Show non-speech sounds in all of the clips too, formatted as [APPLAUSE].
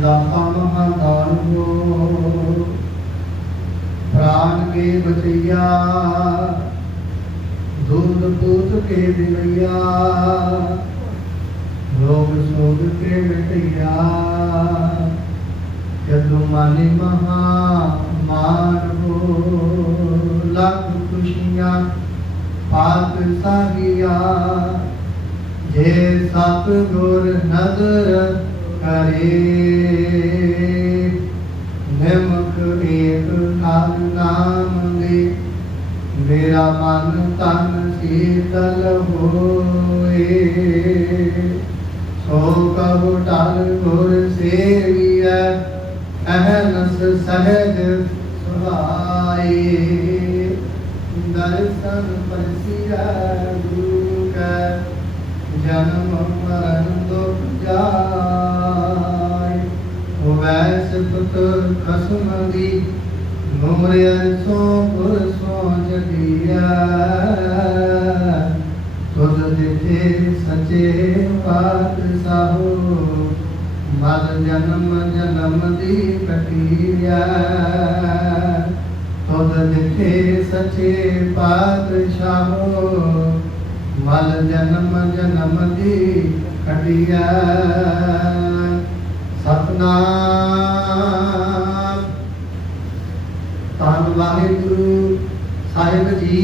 ਦਾਤਾ ਮਹਾਦਾਨਿਓ ਪ੍ਰਾਨ ਕੇ ਬਚਿਆ ਦੁਰਦ ਪੂਤ ਕੇ ਬਿਨਿਆ ਰੋਗ ਸੋਗ ਕੇ ਮਿਟਿਆ ਜਦੋਂ ਮਾਨੀ ਮਹਾ ਮਾਰ ਹੋ ਲੱਖ ਖੁਸ਼ੀਆਂ ਪਾਤ ਸਾਗਿਆ ਜੇ ਸਤ ਗੁਰ ਨਦਰ ਕਰੇ। ਨਿਮਕ ਏਕ ਹਰ ਨਾਮ ਦੇ ਮੇਰਾ ਮਨ ਤਨ ਸੀਤਲ ਹੋਏ। ਸੋ ਕਹੁ ਟਲ ਗੁਰ ਸੇਵੀਐ, ਅਹਨਸ ਸਹਿਜ ਸੁਹਾਏ। ਦਰਸ਼ਨ ਪਰਸੀਐ, ਗੁਰੂ ਕੈ ਮੁਮਰਿ ਸੋ ਗੁਰ ਸੋ ਜਗੀਆ ਤੁਧ ਦਿੱਤੇ ਸਚੇ ਪਾਤ ਸਾਹੋ ਮਲ ਜਨਮ ਜਨਮ ਦੀ ਕਟਿਆ ਤੁਧ ਦਿੱਤੇ ਸਚੇ ਪਾਤਸ਼ਾਹੋ ਮਲ ਜਨਮ ਜਨਮ ਦੀ ਕਟਿਆ ਸਤਨਾਮ ਧੰਨ ਵਾਹਿਗੁਰੂ ਸਾਹਿਬ ਜੀ।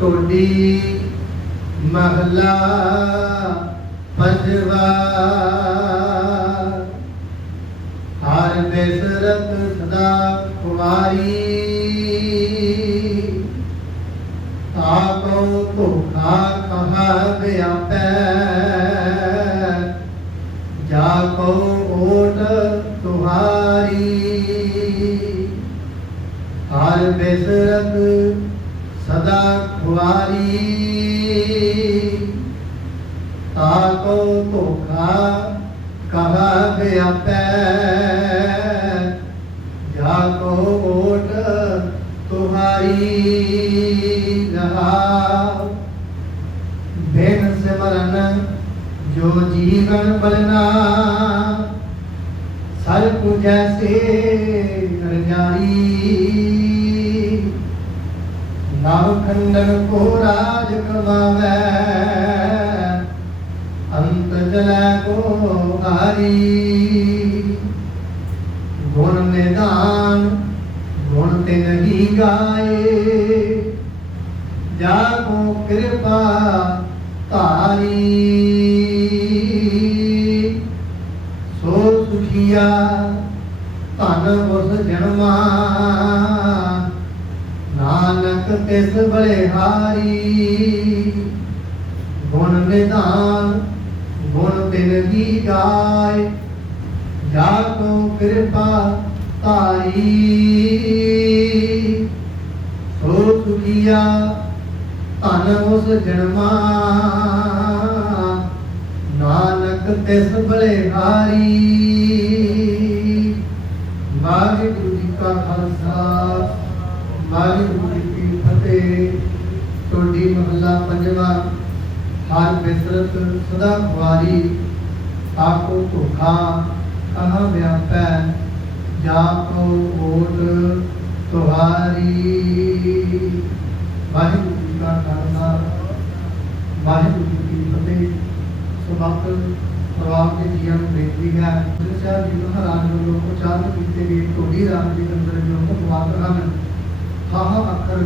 ਤੁਹਾਡੀ ਮਹਲਾ ਪੰਜਵਾ ਹਰ ਬਿਸਰਤ ਸਦਾ ਕੁਮਾਰੀ ਤਾਕੋ ਧੋਖਾ ਕਹਾ ਵਿਆਪੈ ਜਾ ਕੋ ਓਟ ਤੁਹਾਰੀ। ਹਰ ਬਿਸਰਤ ਸਦਾ ਖੁਆਰੀ। ਤਾਕੋ ਧੋਖਾ ਕਹਾ ਵਿਆਪੈ। ਜਾ ਕੋ ਓਟ ਤੁਹਾਰੀ ਰਹਾ। ਬਿਨ ਸਿਮਰਨ ਜੋ ਜੀਵਨ ਬਲਨਾ। ਸਰ ਜੈਸੇ ਨਰਜਾਰੀ ਨਾਮ ਖੰਡਨ ਕੋ ਰਾਜ ਕਮਾਵੈ, ਅੰਤ ਜਲੈ ਕੋ ਹਾਰੀ ਗੁਣ ਨਿਦਾਨ, ਗੁਣ ਤੇ ਨਹੀਂ ਗਾਏ। ਜਾ ਕੋ ਕਿਰਪਾ ਧਾਰੀ। ਸੋ ਧਨ ਉਸ ਜਨਮਾ। ਨਾਨਕ ਤਿਸ ਬਲਿਹਾਰੀ, ਗੁਣ ਨਿਧਾਨ, ਗੁਣ ਤਿਨ ਹੀ ਗਾਏ, ਜਾ ਤੂੰ ਕਿਰਪਾ ਧਾਰੀ। ਸੋ ਸੁਖੀਆ ਧਨ ਉਸ ਜਨਮਾ। ਨਾਨਕ ਤਿਸ ਬਲਿਹਾਰੀ ਵਾਹਿਗੁਰੂ ਜੀ ਕਾ ਖਾਲਸਾ, ਵਾਹਿਗੁਰੂ ਜੀ ਕੀ ਫਤਿਹ। ਟੋਡੀ ਮਹੱਲਾ ਪੰਜਵਾ ਹਰ ਬਿਸਰਤ ਸਦਾ ਖੁਆਰੀ ਤਾਕੋ ਧੋਖਾ ਕਹਾ ਵਿਆਪੈ ਜਾ ਕੋ ਓਟ ਤੁਹਾਰੀ। ਵਾਹਿਗੁਰੂ ਜੀ ਕਾ ਖਾਲਸਾ, ਵਾਹਿਗੁਰੂ ਜੀ ਕੀ ਫਤਿਹ। ਸਮਾਪਤ ਪਰਿਵਾਰ ਦੇ ਜੀਆਂ ਨੂੰ ਬੇਨਤੀ ਹੈ। ਗੁਰੂ ਸਾਹਿਬ ਜੀ ਮਹਾਰਾਜ ਵੱਲੋਂ ਉਚਾਰਨ ਕੀਤੇ ਗਏ ਟੋਡੀ ਰਾਮ ਜੀ ਅੰਦਰ ਜੋ ਮੁਖਵਾਕ ਹਨ। ਹਾਹਾ ਅੱਖਰ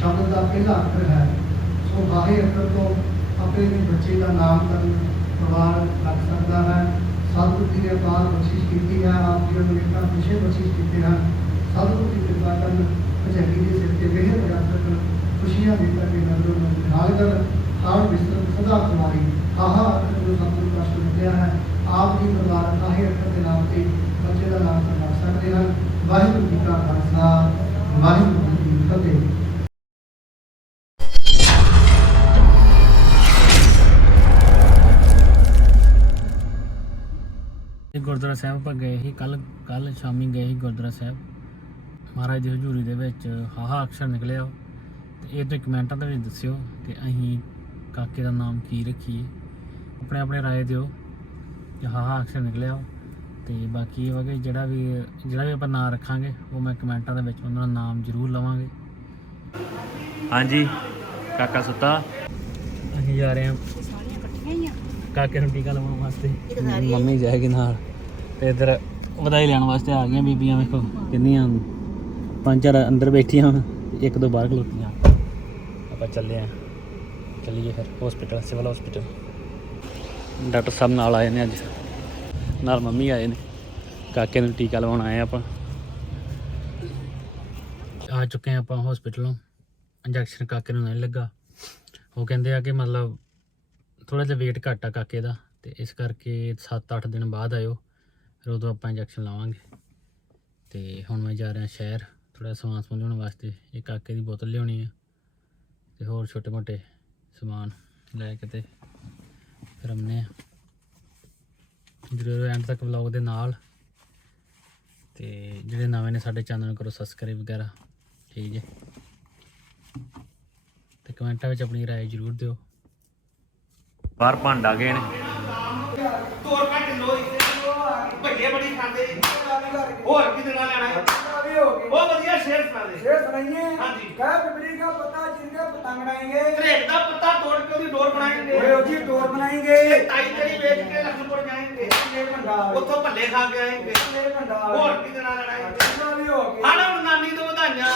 ਸ਼ਬਦ ਦਾ ਪਹਿਲਾ ਅੱਖਰ ਹੈ। ਸੋ ਹਾਹੇ ਅੱਖਰ ਤੋਂ ਆਪਣੇ ਵੀ ਬੱਚੇ ਦਾ ਨਾਮਕਰਨ ਪਰਿਵਾਰ ਰੱਖ ਸਕਦਾ ਹੈ। ਸਤਿਗੁਰੂ ਜੀ ਨੇ ਅਪਾਰ ਬਖਸ਼ਿਸ਼ ਕੀਤੀ ਹੈ। ਆਪ ਜੀ ਨੂੰ ਇਨ੍ਹਾਂ ਪਿਛੇ ਬਖਸ਼ਿਸ਼ ਕੀਤੇ ਹਨ। ਸਤਿਗੁਰੂ ਜੀ ਕਿਰਪਾ ਕਰਨ ਭਜਨੀ ਦੇ ਸਿਰ ਤੇ ਮਿਹਰ ਬਣਾ ਖੁਸ਼ੀਆਂ ਦੇ ਕਰਕੇ ਨਜ਼ਰੋਂ ਨਾਲ ਕਰ ਹਾਰ ਵਿਸਰਤ ਸਦਾ ਕੁਮਾਰੀ ਆਹਾ ਅੱਖਰ ਜੋ ਸਤਿਗੁਰੂ ਕਸ਼ਟ ਦਿੱਤਿਆ ਹੈ। ਆਪ ਜੀ ਪਰਿਵਾਰ ਆਹੇ ਅੱਖਰ ਦੇ ਨਾਮ ਤੇ ਬੱਚੇ ਦਾ ਨਾਮ ਰੱਖ ਸਕਦੇ ਹਨ। ਵਾਹਿਗੁਰੂ ਜੀ ਕਾ ਖਾਲਸਾ, ਵਾਹਿਗੁਰੂ ਜੀ ਕੀ ਫਤਿਹ। ਗੁਰਦੁਆਰਾ ਸਾਹਿਬ ਆਪਾਂ ਗਏ ਸੀ ਕੱਲ ਕੱਲ ਸ਼ਾਮੀ ਗਏ ਸੀ ਗੁਰਦੁਆਰਾ ਸਾਹਿਬ। ਮਹਾਰਾਜ ਦੀ ਹਜ਼ੂਰੀ ਦੇ ਵਿੱਚ ਹਾਹਾ ਅਕਸ਼ਰ ਨਿਕਲਿਆ। ਤੇ ਇਹ ਤੁਸੀਂ ਕਮੈਂਟਾਂ ਦੇ ਵਿੱਚ ਦੱਸਿਓ ਕਿ ਅਸੀਂ ਕਾਕੇ ਦਾ ਨਾਮ ਕੀ ਰੱਖੀਏ। ਆਪਣੇ ਆਪਣੇ ਰਾਏ ਦਿਓ। ਕਿ ਹਾਂ ਹਾਂ ਅਕਸ਼ਰ ਨਿਕਲਿਆ। ਤੇ ਬਾਕੀ ਇਹ ਵਾ ਕਿ ਜਿਹੜਾ ਵੀ ਜਿਹੜਾ ਵੀ ਆਪਾਂ ਨਾਂ ਰੱਖਾਂਗੇ ਉਹ ਮੈਂ ਕਮੈਂਟਾਂ ਦੇ ਵਿੱਚ ਉਹਨਾਂ ਦਾ ਨਾਮ ਜ਼ਰੂਰ ਲਵਾਂਗੇ। ਹਾਂਜੀ ਕਾਕਾ ਸੁੱਤਾ। ਅਸੀਂ ਜਾ ਰਹੇ ਹਾਂ। ਸਾਰੀਆਂ ਇਕੱਠੀਆਂ ਹੀ ਆ ਕਾਕੇ ਨੂੰ ਟੀਕਾ ਲਵਾਉਣ ਵਾਸਤੇ। ਮੰਮੀ ਜਾਏਗੀ ਨਾਲ। ਤੇ ਇਧਰ ਵਧਾਈ ਲੈਣ ਵਾਸਤੇ ਆ ਗਈਆਂ ਬੀਬੀਆਂ ਵੇਖੋ। ਕਿੰਨੀਆਂ? ਪੰਜ ਚਾਰ ਅੰਦਰ ਬੈਠੀਆਂ ਤੇ ਇੱਕ ਦੋ ਬਾਹਰ ਖਲੋਤੀਆਂ। ਆਪਾਂ ਚੱਲੇ ਆ ਚੱਲੀਏ ਫਿਰ ਹਸਪੀਟਲ ਸਿਵਲ ਹਸਪੀਟਲ ਡਾਕਟਰ ਸਾਹਿਬ ਨਾਲ ਆਏ ਨੇ ਅੱਜ। ਨਾਲ ਮੰਮੀ ਆਏ ਨੇ। ਕਾਕੇ ਨੂੰ ਟੀਕਾ ਲਵਾਉਣ ਆਏ ਆਪਾਂ। ਆ ਚੁੱਕੇ ਆ ਆਪਾਂ ਹਸਪੀਟਲੋਂ ਇੰਜੈਕਸ਼ਨ ਕਾਕੇ ਨੂੰ ਨਹੀਂ ਲੱਗਾ। ਉਹ ਕਹਿੰਦੇ ਆ ਕਿ ਮਤਲਬ ਥੋੜਾ ਜਿਹਾ weight ਘੱਟ ਆ ਕਾਕੇ ਦਾ ਤੇ ਇਸ ਕਰਕੇ 7-8 ਦਿਨ ਬਾਅਦ ਆਇਓ। ਫਿਰ ਉਦੋਂ ਆਪਾਂ ਇੰਜੈਕਸ਼ਨ ਲਾਵਾਂਗੇ। ਤੇ ਹੁਣ ਮੈਂ ਜਾ ਰਿਹਾ ਸ਼ਹਿਰ। ਥੋੜਾ ਸਮਾਨ ਸਮੂਨ ਲਿਆਉਣ ਵਾਸਤੇ। ਇਹ ਕਾਕੇ ਦੀ ਬੋਤਲ ਲਿਆਉਣੀ ਆ। ਤੇ ਹੋਰ ਛੋਟੇ ਮੋਟੇ ਸਮਾਨ ਲੈ ਕੇ ਤੇ ਫਿਰ ਆਉਂਦੇ ਆ ਜਰੂਰ ਐਂਡ ਤੱਕ ਵਲੌਗ ਦੇ ਨਾਲ ਤੇ ਜਿਹੜੇ ਨਵੇਂ ਨੇ ਸਾਡੇ ਚੈਨਲ ਨੂੰ ਕਰੋ ਸਬਸਕ੍ਰਾਈਬ ਵਗੈਰਾ ਠੀਕ ਜੇ ਤੇ ਕਮੈਂਟਾਂ ਵਿੱਚ ਆਪਣੀ رائے ਜ਼ਰੂਰ ਦਿਓ ਬਾਹਰ ਭੰਡ ਆ ਗਏ ਨੇ ਤੋੜ ਕੱਟ ਲੋਈ ਵੱਡੇ ਬੜੀ ਖਾਂਦੇ ਹੋਰ ਕਿਤੇ ਨਾ ਲੈਣਾ ਹੈ ਉਹ ਵਧੀਆ ਸ਼ੇਰ ਸੁਣਾ ਦੇ ਹਾਂਜੀ। ਘਰੇਟ ਦਾ ਪੱਤਾ ਤੋੜ ਕੇ ਉਹਦੀ ਡੋਰ ਬਣਾਏਂਗੇ। ਤਾਈ ਤੇਰੀ ਵੇਚ ਕੇ ਲਖਨਪੁਰ ਜਾਏਂਗੇ। ਉੱਥੋਂ ਭੱਲੇ ਖਾ ਕੇ ਆਏਂਗੇ। ਹੋਰ ਕਿਤੇ ਨਾ ਲੈਣਾ ਹੈ ਆਣਾ ਹੁਣ ਨਾਨੀ ਤੋਂ ਵਧਾਈਆਂ।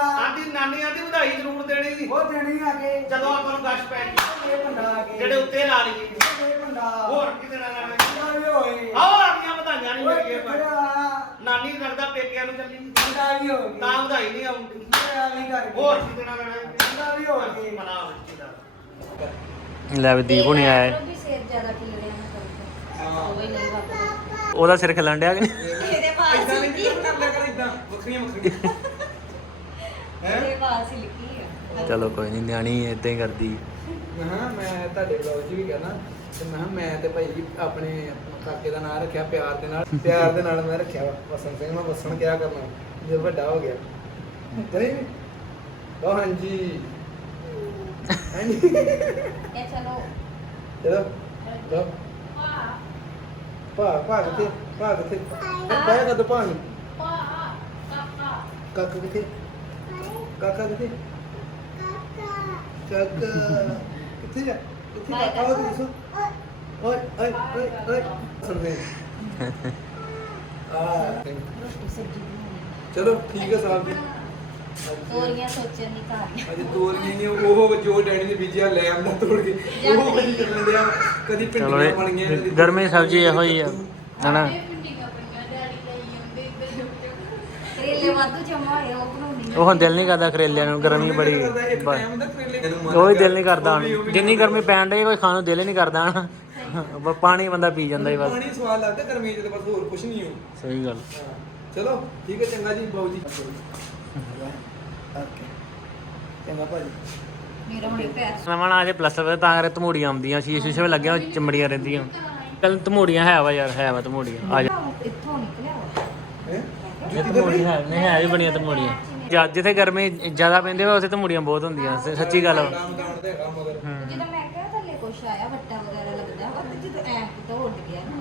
ਆਂਦੀ ਨਾਨੀ ਆਂਦੀ ਵਧਾਈ ਜ਼ਰੂਰ ਦੇਣੀ। ਜਦੋਂ ਆਪਾਂ ਨੂੰ ਗਸ਼ ਪੈ ਗਈ। ਜਿਹੜੇ ਉੱਤੇ ਲਾ ਲਈਏ। ਹੋਰ ਕਿਤੇ ਨਾ ਲੈਣਾ ਹੈ ਆਓ ਆਪਣੀਆਂ ਵਧਾਈਆਂ ਨਹੀਂ ਮਿਲ ਗਏ ਪਰ ਨਾਨੀ ਕਰਦਾ ਪੇਕਿਆਂ ਨੂੰ ਚੱਲੀ ਤਾਂ ਵਧਾਈ ਨਹੀਂ ਆਉਂਦੀ। ਹੋਰ ਕਿਤੇ ਨਾ ਲੈਣਾ ਹੈ? ਮਨਾ ਲੈ ਵੀ ਦੀਪ ਹੁਣੇ ਆਏ ਵੀ ਸਿਰ ਜ਼ਿਆਦਾ ਠੀਕ ਰਿਹਾ ਮੈਂ ਕਰਦਾ ਉਹ ਹੀ ਨਹੀਂ ਵਾਪਸ ਉਹਦਾ ਸਿਰ ਖਿਲਣ ਡਿਆ ਕਿ ਨਹੀਂ? ਇਹਦੇ ਬਾਲ ਸਿਲਕੀ। ਵੱਖਰੀਆਂ ਵੱਖਰੀਆਂ। ਇਹਦੇ ਬਾਲ ਸਿਲਕੀ ਆ। ਚਲੋ ਕੋਈ ਨਹੀਂ ਨਿਆਣੀ ਇਦਾਂ ਹੀ ਕਰਦੀ। ਹਾਂ ਮੈਂ ਤੁਹਾਡੇ ਬਲੌਗ 'ਚ ਵੀ ਕਹਿਣਾ ਤੇ ਮੈਂ ਮੈਂ ਤੇ ਭਾਈ ਜੀ ਆਪਣੇ ਕਾਕੇ ਦਾ ਨਾਮ ਰੱਖਿਆ ਪਿਆਰ ਦੇ ਨਾਲ ਪਿਆਰ ਦੇ ਨਾਲ ਮੈਂ ਰੱਖਿਆ ਵਾ। ਵਸਣ ਸਿੰਘ ਮੈਂ ਵਸਣ ਕਿਆ ਕਰਨਾ ਜੇ ਵੱਡਾ ਹੋ ਗਿਆ। ਕਰੇ ਉਹ ਹਾਂਜੀ। ਹਾਂਜੀ। ਇਹ ਚਲੋ। ਚਲੋ। ਲੋ ਪਾ ਪਾ ਕਿੱਥੇ? ਪਾ ਕਿੱਥੇ? ਪਾਇਆ ਕਦ ਪਾ ਨੂੰ ਕਾਕਾ ਕਿੱਥੇ? ਕਾਕਾ ਕਿੱਥੇ? ਕਾਕਾ। ਕਿੱਥੇ ਜਾ ਕਿੱਥੇ ਕਾਕਾ? ਉਹ ਦੱਸੋ। ਓਏ ਓਏ ਓਏ ਓਏ। ਸੁਣਦੇ ਆ। ਰੋਟੀ ਸਬਜ਼ੀ ਬਣਾਉਣੀ ਚਲੋ ਠੀਕ ਹੈ ਸਾਹਿਬ ਜੀ। ਤੋਰੀਆਂ ਸੋਚਣ ਦੀ ਕਹਾਣੀ ਅਜੇ ਤੋਰੀਆਂ ਨਹੀਂ ਉਹ ਜੋ ਡੈਡੀ ਨੇ ਬੀਜਿਆ ਲੈ ਆਂਦਾ ਤੋੜ ਕੇ। ਉਹ ਕਦੀ ਚੱਲਣ ਡਿਆ ਕਦੀ ਚਲੋ ਭਿੰਡੀਆਂ ਬਣ ਗਈਆਂ ਇਹ ਕਦੀ ਗਰਮੀ ਸਬਜ਼ੀ ਇਹੋ ਹੀ ਆ ਹਨਾ? ਉਹ ਦਿਲ ਨਹੀਂ ਕਰਦਾ ਕਰੇਲਿਆਂ ਨੂੰ ਗਰਮੀ ਬੜੀ ਉਹ ਹੀ ਦਿਲ ਨਹੀਂ ਕਰਦਾ ਹੁਣ। ਜਿੰਨੀ ਗਰਮੀ ਪੈਣ ਡਈ ਕੋਈ ਖਾਣ ਨੂੰ ਦਿਲ ਹੀ ਨਹੀਂ ਕਰਦਾ ਹਨਾ? ਬ- ਪਾਣੀ ਬੰਦਾ ਪੀ ਜਾਂਦਾ ਹੀ ਬਸ। ਪਾਣੀ ਸਵਾਦ ਲੱਗਦਾ ਗਰਮੀ ਚ ਤੇ ਬਸ ਹੋਰ ਕੁਝ ਨਹੀਂ ਹੋ। ਸਹੀ ਗੱਲ। ਚਲੋ ਠੀਕ ਹੈ ਚੰਗਾ ਜੀ ਬਾਊ ਜੀ। ਚੰਗਾ ਭਾਜੀ। ਮੇਰਾ ਹੁਣੇ ਪੈਰ ਨਵਾਂ ਨਾ ਅਜੇ ਪਲੱਸ ਤਾਂ ਕਰੇ ਧਮੂੜੀਆਂ ਆਉਂਦੀਆਂ ਸ਼ੀਸ਼ੇ ਸ਼ੀਸ਼ੇ ਲੱਗੀਆਂ ਉਹ ਚਮੜੀਆਂ ਰਹਿੰਦੀਆਂ। ਚੱਲ ਧਮੂੜੀਆਂ ਹੈ ਵਾ ਯਾਰ ਹੈ ਵਾ ਧਮੂੜੀਆਂ ਆ ਜਾ। ਇੱਥੋਂ ਨਿਕਲਿਆ ਵਾ। ਹੈ? ਹੈ ਨਹੀਂ ਹੈ ਵੀ ਬਣੀਆਂ ਧਮੂੜੀਆਂ। ਜਾਂ ਜਿੱਥੇ ਗਰਮੀ ਜ਼ਿਆਦਾ ਪੈਂਦੀ ਹੋਵੇ ਉੱਥੇ ਧਮੂੜੀਆਂ ਬਹੁਤ ਹੁੰਦੀਆਂ ਸੱਚੀ ਗੱਲ ਵਾ। ਜਦੋਂ ਮੈਂ ਕਿਹਾ ਥੱਲੇ ਕੁਛ ਆਇਆ ਵੱਟਾ ਵਗੈਰਾ ਵਾ ਜਦੋਂ ਤਾਂ ਉੱਡ ਗਿਆ ਨਾ।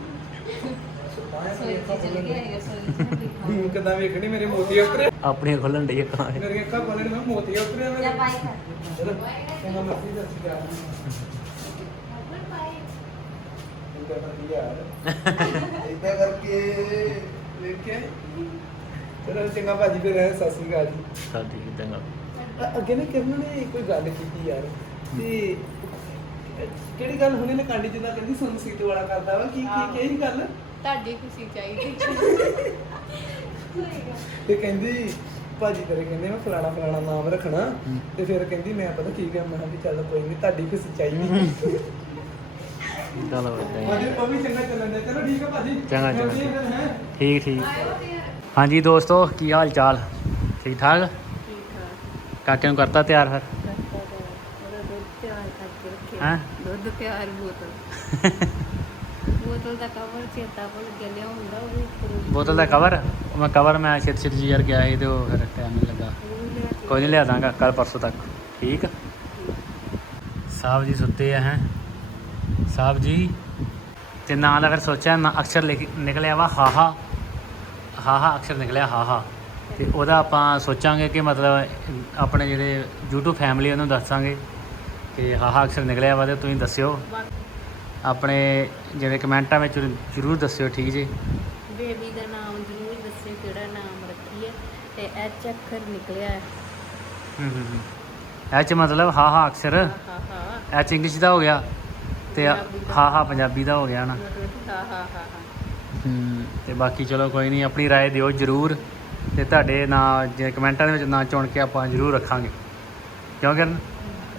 ਸੋਈ ਚ ਚਲ ਗਿਆ ਇਹ ਸੋਈ ਚ ਦੇਖਾਂ ਹੂੰ, ਕਿੱਦਾਂ ਵੇਖਣੀ ਮੇਰੇ ਮੋਤੀ ਉਤਰੇ? ਆਪਣੀਆਂ ਖੁੱਲਣ ਡਈ ਅੱਖਾਂ ਇਹ। ਮੇਰੀਆਂ ਅੱਖਾਂ ਬੋਲਣ ਮੈਂ ਮੋਤੀ ਉਤਰੇ ਜਾਂ ਮੇਰੇ। ਬਾਈ ਕਰ ਚਲੋ ਚੰਗਾ ਮਰਜ਼ੀ ਦਾ ਸਿਕਾ ਇਦਾਂ ਕਰਕੇ ਵੇਖਿਆ। ਚਲੋ ਚੰਗਾ ਭਾਜੀ ਫਿਰ ਰਹਿ ਸਤਿ ਸ੍ਰੀ ਅਕਾਲ ਜੀ। ਸਾਡੀ ਕਿਦਾਂ ਅੱਗੇ ਨਾ ਕਿਰਨ ਨੇ ਕੋਈ ਗੱਲ ਕੀਤੀ ਯਾਰ ਤੇ ਕਿਹੜੀ ਗੱਲ ਹੁਣੇ ਨੇ ਕਾਂਡੀ ਜਿੱਦਾਂ ਕਹਿੰਦੀ ਸੁਣ ਸੀਤ ਵਾਲਾ ਕਰਦਾ ਵਾ ਕੀ ਕੀ ਕਿਹੜੀ ਗੱਲ? ਤੁਹਾਡੀ ਖੁਸ਼ੀ ਚਾਹੀਦੀ ਤੇ ਕਹਿੰਦੀ ਭਾਜੀ ਤੇਰੇ ਕਹਿੰਦੇ ਮੈਂ ਫਲਾਣਾ ਫਲਾਣਾ ਨਾਮ ਰੱਖਣਾ। ਤੇ ਫਿਰ ਕਹਿੰਦੀ ਮੈਂ ਪਤਾ ਠੀਕ ਹੈ ਮੈਂ ਕਿਹਾ ਵੀ ਚੱਲ ਕੋਈ ਨਹੀਂ ਤੁਹਾਡੀ ਖੁਸ਼ੀ ਚਾਹੀਦੀ ਇਦਾਂ ਭਾਜੀ ਉਹ ਵੀ ਚੰਗਾ ਚੱਲਣ ਦੇ ਚਲੋ ਠੀਕ ਹੈ ਭਾਜੀ। ਚੰਗਾ, ਚੰਗਾ। ਠੀਕ ਠੀਕ। ਹਾਂਜੀ ਦੋਸਤੋ ਕੀ ਹਾਲ ਚਾਲ ਠੀਕ ਠਾਕ ਕਾਕੇ ਨੂੰ ਕਰਤਾ ਤਿਆਰ ਫਿਰ ਉਹਦਾ ਦੁੱਧ ਤਿਆਰ ਕਰਕੇ ਰੱਖਿਆ ਹੈਂ? ਦੁੱਧ ਤਿਆਰ ਬੋਤਲ। [LAUGHS] ਬੋਤਲ ਦਾ ਕਵਰ ਚੇਤਾ ਭੁੱਲ ਗਿਆ ਲਿਆਉਂਦਾ ਉਹ ਵੀ ਉੱਪਰੋਂ। ਬੋਤਲ ਦਾ ਕਵਰ ਮੈਂ ਕਵਰ ਮੈਂ ਛੇਤੀ ਛੇਤੀ ਜਿਹੀ ਯਾਰ ਗਿਆ ਸੀ ਤੇ ਉਹ ਫਿਰ ਟਾਈਮ ਨਹੀਂ ਲੱਗਾ। ਕੋਈ ਨਹੀਂ ਲਿਆ ਦਾਂਗਾ ਕੱਲ ਪਰਸੋਂ ਤੱਕ। ਠੀਕ? ਸਾਹਿਬ ਜੀ ਸੁੱਤੇ ਆ ਹੈ? ਸਾਹਿਬ ਜੀ? ਤੇ ਨਾਂ ਦਾ ਫਿਰ ਸੋਚਿਆ ਨਾ ਅਕਸ਼ਰ ਨਿਕਲਿਆ ਵਾ ਹਾਹਾ ਹਾਹਾ ਅਕਸ਼ਰ ਨਿਕਲਿਆ ਹਾਹਾ ਤੇ ਉਹਦਾ ਆਪਾਂ ਸੋਚਾਂਗੇ ਕਿ ਮਤਲਬ ਆਪਣੇ ਜਿਹੜੇ YouTube ਫੈਮਿਲੀ ਉਹਨੂੰ ਦੱਸਾਂਗੇ। ਕਿ ਹਾਹਾ ਅਕਸ਼ਰ ਨਿਕਲਿਆ ਵਾ ਤੇ ਤੁਸੀਂ ਦੱਸਿਓ ਆਪਣੇ ਜਿਹੜੇ ਕਮੈਂਟਾਂ ਵਿੱਚ ਜ਼ਰੂਰ ਦੱਸਿਓ ਠੀਕ ਜੀ ਬੇਬੀ ਦਾ ਨਾਮ ਜ਼ਰੂਰ ਦੱਸਿਓ ਕਿਹੜਾ ਨਾਮ ਰੱਖੀਏ ਤੇ ਐਚ ਅੱਖਰ ਨਿਕਲਿਆ ਹੈ ਹੂੰ ਹੂੰ ਹੂੰ ਇਹ ਚ ਮਤਲਬ ਹਾਹਾ ਅਕਸ਼ਰ ਹਾਂ ਹਾਂ ਐਚ ਇੰਗਲਿਸ਼ ਦਾ ਹੋ ਗਿਆ ਤੇ ਪੰਜਾਬੀ ਦਾ। ਹਾਹਾ ਪੰਜਾਬੀ ਦਾ ਹੋ ਗਿਆ ਨਾ ਹਾਂ ਹਾਂ ਹਾਂ ਹਾਂ ਹਮ, ਤੇ ਬਾਕੀ ਚਲੋ ਕੋਈ ਨਹੀਂ ਆਪਣੀ رائے ਦਿਓ ਜਰੂਰ ਤੇ ਤੁਹਾਡੇ ਨਾਂ ਜੇ ਕਮੈਂਟਾਂ ਦੇ ਵਿੱਚ ਨਾਂ ਚੁਣ ਕੇ ਆਪਾਂ ਜਰੂਰ ਰੱਖਾਂਗੇ ਕਿਉਂ ਕਰਨ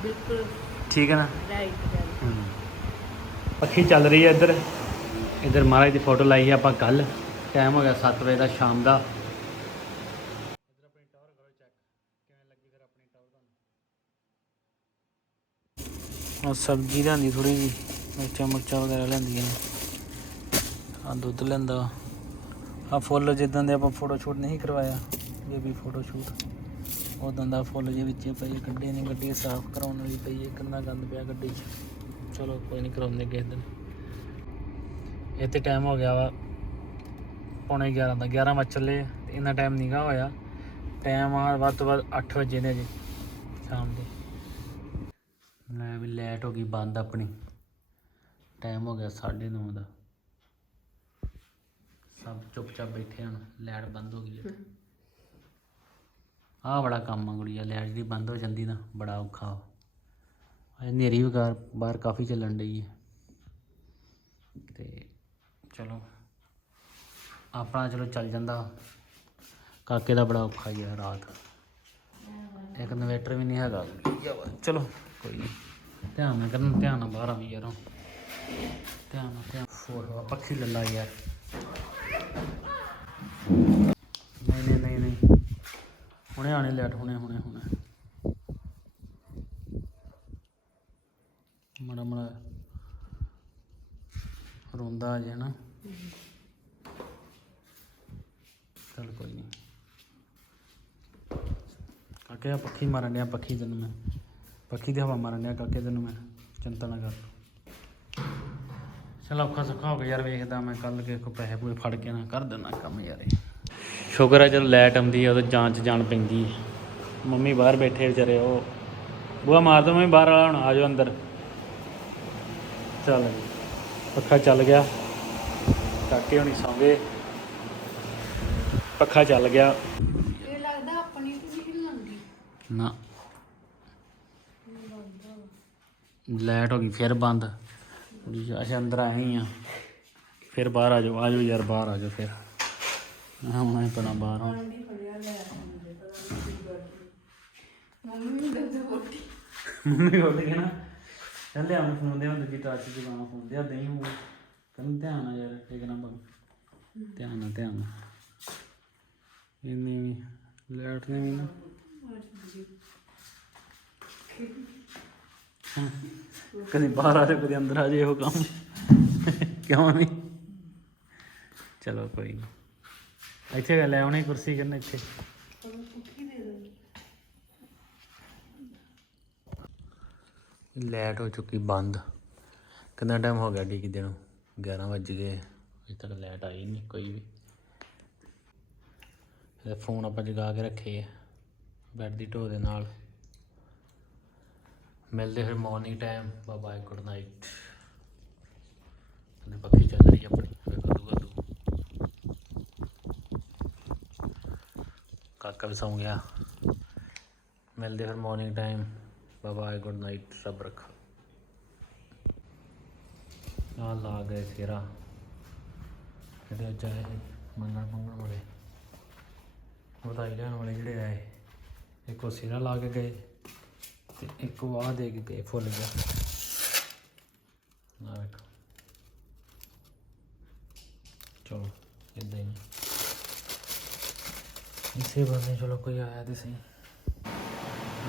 ਬਿਲਕੁਲ ਠੀਕ ਹੈ ਨਾ? Right hmm. ਪੱਖੀ ਚੱਲ ਰਹੀ ਹੈ ਇੱਧਰ। ਇੱਧਰ ਮਹਾਰਾਜ ਦੀ ਫੋਟੋ ਲਾਈ ਹੈ ਆਪਾਂ ਕੱਲ ਟਾਈਮ ਹੋ ਗਿਆ 7 ਵਜੇ ਦਾ ਸ਼ਾਮ ਦਾ। ਉਹ ਸਬਜ਼ੀ ਲਿਆਂਦੀ ਥੋੜੀ ਜੀ ਮਿਰਚਾਂ ਮੁਰਚਾਂ ਵਗੈਰਾ ਲਿਆਂਦੀਆਂ ਆ ਦੁੱਧ ਲੈਂਦਾ ਆ ਫੁੱਲ ਜਿੱਦਾਂ ਦੇ ਆਪਾਂ ਫੋਟੋ ਸ਼ੂਟ ਨਹੀਂ ਕਰਵਾਇਆ। ਇਹ ਵੀ ਫੋਟੋ ਸ਼ੂਟ ਉਦਾਂ ਦਾ ਫੁੱਲ ਜੇ ਵਿੱਚੇ ਪਈ ਗੱਡੀ ਨਹੀਂ ਗੱਡੀ ਸਾਫ਼ ਕਰਾਉਣ ਵਾਲੀ ਪਈ ਹੈ, ਕਿੰਨਾ ਗੰਦ ਪਿਆ ਗੱਡੀ 'ਚ। ਚਲੋ ਕੋਈ ਨਹੀਂ ਕਰਾਉਂਦੇ ਕਿਸੇ ਦਿਨ। ਇੱਥੇ ਟਾਈਮ ਹੋ ਗਿਆ ਵਾ ਪੌਣੇ 11 ਦਾ। 11 ਵਜ ਚੱਲੇ ਇੰਨਾ ਟਾਈਮ ਨਹੀਂਗਾ ਹੋਇਆ। ਟਾਈਮ ਆ ਵੱਧ ਤੋਂ ਵੱਧ 8 ਵਜੇ ਨੇ ਜੀ ਸ਼ਾਮ ਦੇ। ਲੈ ਵੀ ਲੈਟ ਹੋ ਗਈ ਬੰਦ ਆਪਣੀ। ਟਾਈਮ ਹੋ ਗਿਆ 9:30 ਦਾ। ਸਭ ਚੁੱਪਚਾਪ ਬੈਠੇ ਹਨ ਲੈਟ ਬੰਦ ਹੋ ਗਈ ਹੈ। ਆਹ ਬੜਾ ਕੰਮ ਆ ਗੁੜੀਆ ਲਾਈਟ ਜਿਹੜੀ ਬੰਦ ਹੋ ਜਾਂਦੀ ਨਾ, ਬੜਾ ਔਖਾ ਅਜੇ ਹਨੇਰੀ ਵੀ ਘਰ, ਬਾਹਰ ਕਾਫੀ ਚੱਲਣ ਡਈ ਹੈ ਤੇ ਚਲੋ, ਆਪਣਾ ਚਲੋ ਚੱਲ ਜਾਂਦਾ। ਕਾਕੇ ਦਾ ਬੜਾ ਔਖਾ ਹੀ ਆ ਰਾਤ। ਇੱਕ ਇਨਵੇਟਰ ਵੀ ਨਹੀਂ ਹੈਗਾ। ਚਲੋ, ਕੋਈ ਨਹੀਂ ਧਿਆਨ ਨਾਲ ਕਰਨ, ਧਿਆਨ ਨਾਲ ਬਾਹਰ ਆਵੀਂ ਯਾਰ। ਧਿਆਨ ਨਾਲ, ਧਿਆਨ ਫੋਰ ਪੱਖੀ ਲੱਲਾ ਯਾਰ। ਹੁਣੇ ਆਣੇ ਲੈਟ ਹੁਣੇ ਹੁਣੇ ਹੁਣੇ। ਮੜਾ ਮੜਾ ਰੋਂਦਾ ਜੇ ਨਾ ਚਲ ਕੋਈ ਨਹੀਂ ਕਾਕੇ ਆ ਪੱਖੀ ਮਾਰਨ ਡਿਆ, ਪੱਖੀ ਤੈਨੂੰ ਮੈਂ। ਪੱਖੀ ਦੀ ਹਵਾ ਮਾਰਨ ਡਿਆ ਕਾਕੇ ਤੈਨੂੰ ਮੈਂ, ਚਿੰਤਾ ਨਾ ਕਰ। ਚਲ ਔਖਾ ਸੌਖਾ ਹੋ ਗਿਆ ਯਾਰ, ਵੇਖਦਾ ਮੈਂ ਕੱਲ ਕੇ ਕੋ ਪੈਸੇ ਪੂਏ ਫੜ ਕੇ ਨਾ ਕਰ ਦੇਣਾ ਕੰਮ ਯਾਰ ਸ਼ੁਕਰ ਆ ਜਦੋਂ ਲਾਈਟ ਆਉਂਦੀ ਆ ਉਦੋਂ ਜਾਂਚ ਜਾਣ ਪੈਂਦੀ ਹੈ ਮੰਮੀ ਬਾਹਰ ਬੈਠੇ ਵਿਚਾਰੇ ਉਹ ਬੂਆ ਮਾਰ ਦੋ ਮੰਮੀ ਬਾਹਰ ਵਾਲਾ ਹੁਣ ਆ ਜਾਓ ਅੰਦਰ। ਚੱਲ ਪੱਖਾ ਚੱਲ ਗਿਆ। ਕਾਕੇ ਹੁਣੀ ਸੌਂ ਗਏ। ਪੱਖਾ ਚੱਲ ਗਿਆ। ਇਹ ਲੱਗਦਾ ਆਪਣੀ ਤੇ ਵੀ ਹਿੱਲਣਦੀ ਨਾ। ਲਾਈਟ ਹੋ ਗਈ ਫਿਰ ਬੰਦ। ਅੱਛਾ ਅੰਦਰ ਆਏ ਹੀ ਆ। ਫਿਰ ਬਾਹਰ ਆ ਜਾਓ ਆ ਜਾਓ ਯਾਰ ਬਾਹਰ ਆ ਜਾਓ ਫਿਰ। ਹਾਂ ਹੁਣ ਹੀ। ਪਣਾ ਬਾਹਰ ਹੁਣ ਮੰਮੀ ਬੋਲ ਗਈ ਨਾ ਚੱਲ ਆ ਫੋਨ ਦੇ ਹੁੰਦੇ ਜੀ ਟੱਚ ਦੀ ਗਾਣਾ ਫੋਨ ਦੇ ਆ ਦਈ ਹੂੰ ਕਹਿੰਦਾ ਧਿਆਨ ਨਾਲ ਯਾਰ ਠੀਕ ਨਾ ਬਗ ਧਿਆਨ ਨਾਲ ਧਿਆਨ ਨਾਲ ਇਹਨੇ ਵੀ ਲਾਈਟ ਨੇ ਵੀ ਨਾ। ਕਦੇ ਬਾਹਰ ਆ ਜਾ ਕਦੇ ਅੰਦਰ ਆ ਜਾ ਇਹੋ ਕੰਮ। ਕਿਉਂ ਨਹੀਂ? ਚਲੋ ਕੋਈ ਨਹੀਂ ਇੱਥੇ ਲੈ ਆਉਣੀ ਕੁਰਸੀ ਕਰਨਾ ਇੱਥੇ। ਲੈਟ ਹੋ ਚੁੱਕੀ ਬੰਦ। ਕਿੰਨਾ ਟਾਈਮ ਹੋ ਗਿਆ ਡੀ ਡੀਕਦੇ ਨੂੰ? 11 ਵੱਜ ਗਏ। ਅਜੇ ਤੱਕ ਲੈਟ ਆਈ ਨਹੀਂ ਕੋਈ ਵੀ। ਇਹ ਫੋਨ ਆਪਾਂ ਜਗਾ ਕੇ ਰੱਖੇ ਆ। ਬੈੱਡ ਦੀ ਢੋ ਦੇ ਨਾਲ। ਮਿਲਦੇ ਫਿਰ morning time bye bye good night ਤੇ ਪੱਖੀ ਚੱਲ ਰਹੀ ਆ ਆਪਣੀ ਵੇਖੋ ਦੂਆ ਦੂ ਕਾਕਾ ਵੀ ਸੌਂ ਗਿਆ। ਮਿਲਦੇ ਫਿਰ morning time bye bye good night ਰੱਬ ਰੱਖਾ। ਆ ਲਾ ਗਏ ਫੇਰਾ। ਜਿਹੜੇ ਅੱਜ ਆਏ ਮੰਗਣ ਮੰਗਣ ਵਾਲੇ। ਵਧਾਈ ਲੈਣ ਵਾਲੇ ਜਿਹੜੇ ਆਏ। ਇੱਕ ਉਹ ਸਿਰਾ ਲਾ ਕੇ ਗਏ ਤੇ ਇੱਕ ਉਹ ਆਹ ਦੇ ਕੇ ਗਏ ਫੁੱਲ ਗਿਆ ਨਾ ਵੇਖੋ। ਚਲੋ ਇਦਾਂ ਹੀ। ਇਸੇ ਬੰਦੇ ਚਲੋ ਕੋਈ ਆਇਆ ਤੇ ਸਹੀ।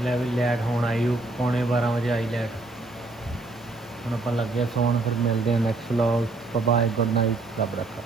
ਲੈ ਵੀ ਲੈਟ ਹੁਣ ਆਈ, ਉਹ ਪੌਣੇ 12 ਵਜੇ ਆਈ ਲੈਟ। ਹੁਣ ਆਪਾਂ ਲੱਗੇ ਸੌਣ, ਫਿਰ ਮਿਲਦੇ ਹਾਂ next vlog bye good night ਰੱਬ ਰੱਖਾ।